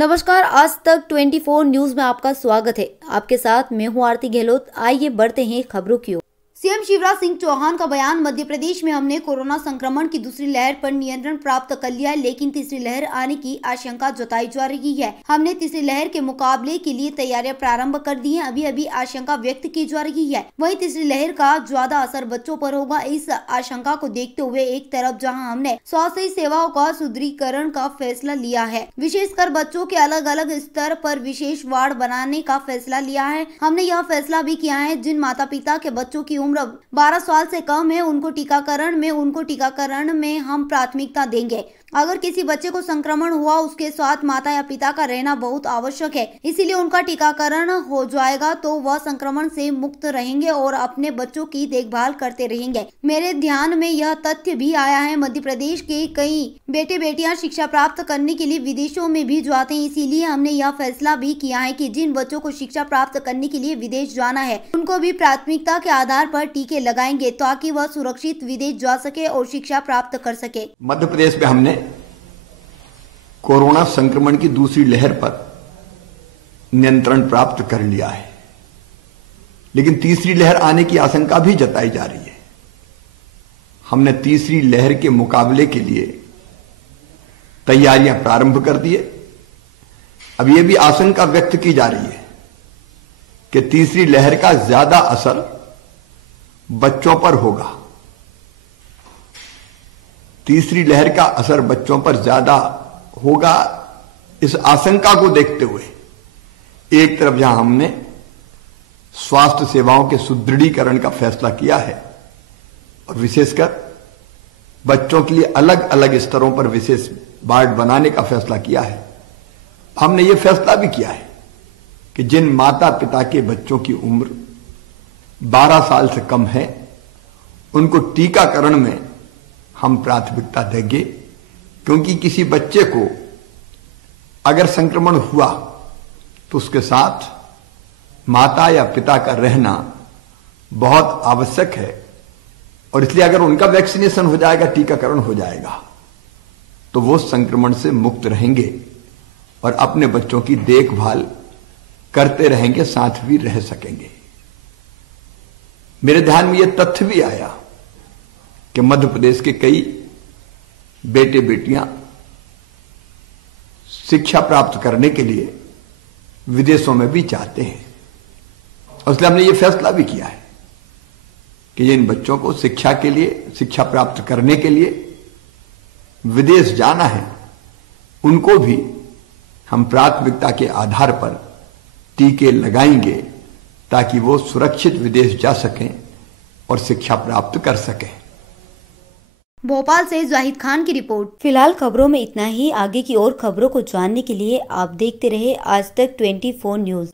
नमस्कार, आज तक 24 न्यूज में आपका स्वागत है। आपके साथ मैं हूं आरती गहलोत। आइए बढ़ते हैं खबरों की ओर। सीएम शिवराज सिंह चौहान का बयान। मध्य प्रदेश में हमने कोरोना संक्रमण की दूसरी लहर पर नियंत्रण प्राप्त कर लिया है, लेकिन तीसरी लहर आने की आशंका जताई जा रही है। हमने तीसरी लहर के मुकाबले के लिए तैयारियां प्रारंभ कर दी हैं। अभी अभी आशंका व्यक्त की जा रही है। वहीं तीसरी लहर का ज्यादा असर बच्चों पर होगा। इस आशंका को देखते हुए एक तरफ जहां हमने स्वास्थ्य सेवाओं का सुदृढ़ीकरण का फैसला लिया है, विशेषकर बच्चों के अलग अलग स्तर पर विशेष वार्ड बनाने का फैसला लिया है, हमने यह फैसला भी किया है जिन माता पिता के बच्चों की उम्र 12 साल से कम है उनको टीकाकरण में हम प्राथमिकता देंगे। अगर किसी बच्चे को संक्रमण हुआ, उसके साथ माता या पिता का रहना बहुत आवश्यक है, इसीलिए उनका टीकाकरण हो जाएगा तो वह संक्रमण से मुक्त रहेंगे और अपने बच्चों की देखभाल करते रहेंगे। मेरे ध्यान में यह तथ्य भी आया है, मध्य प्रदेश के कई बेटे बेटियां शिक्षा प्राप्त करने के लिए विदेशों में भी जाते हैं, इसीलिए हमने यह फैसला भी किया है कि जिन बच्चों को शिक्षा प्राप्त करने के लिए विदेश जाना है उनको भी प्राथमिकता के आधार पर टीके लगाएंगे ताकि वह सुरक्षित विदेश जा सके और शिक्षा प्राप्त कर सके। मध्य प्रदेश में हमने कोरोना संक्रमण की दूसरी लहर पर नियंत्रण प्राप्त कर लिया है, लेकिन तीसरी लहर आने की आशंका भी जताई जा रही है। हमने तीसरी लहर के मुकाबले के लिए तैयारियां प्रारंभ कर दी है। अब यह भी आशंका व्यक्त की जा रही है कि तीसरी लहर का ज्यादा असर बच्चों पर होगा। तीसरी लहर का असर बच्चों पर ज्यादा होगा, इस आशंका को देखते हुए एक तरफ जहां हमने स्वास्थ्य सेवाओं के सुदृढ़ीकरण का फैसला किया है और विशेषकर बच्चों के लिए अलग अलग स्तरों पर विशेष वार्ड बनाने का फैसला किया है, हमने ये फैसला भी किया है कि जिन माता पिता के बच्चों की उम्र 12 साल से कम है उनको टीकाकरण में हम प्राथमिकता देंगे, क्योंकि किसी बच्चे को अगर संक्रमण हुआ तो उसके साथ माता या पिता का रहना बहुत आवश्यक है और इसलिए अगर उनका वैक्सीनेशन हो जाएगा, टीकाकरण हो जाएगा, तो वो संक्रमण से मुक्त रहेंगे और अपने बच्चों की देखभाल करते रहेंगे, साथ भी रह सकेंगे। मेरे ध्यान में यह तथ्य भी आया कि मध्य प्रदेश के कई बेटे बेटियां शिक्षा प्राप्त करने के लिए विदेशों में भी चाहते हैं और इसलिए हमने ये फैसला भी किया है कि जिन बच्चों को शिक्षा के लिए, शिक्षा प्राप्त करने के लिए विदेश जाना है उनको भी हम प्राथमिकता के आधार पर टीके लगाएंगे ताकि वो सुरक्षित विदेश जा सकें और शिक्षा प्राप्त कर सकें। भोपाल से जाहिद खान की रिपोर्ट। फिलहाल खबरों में इतना ही। आगे की और खबरों को जानने के लिए आप देखते रहे आज तक 24 न्यूज।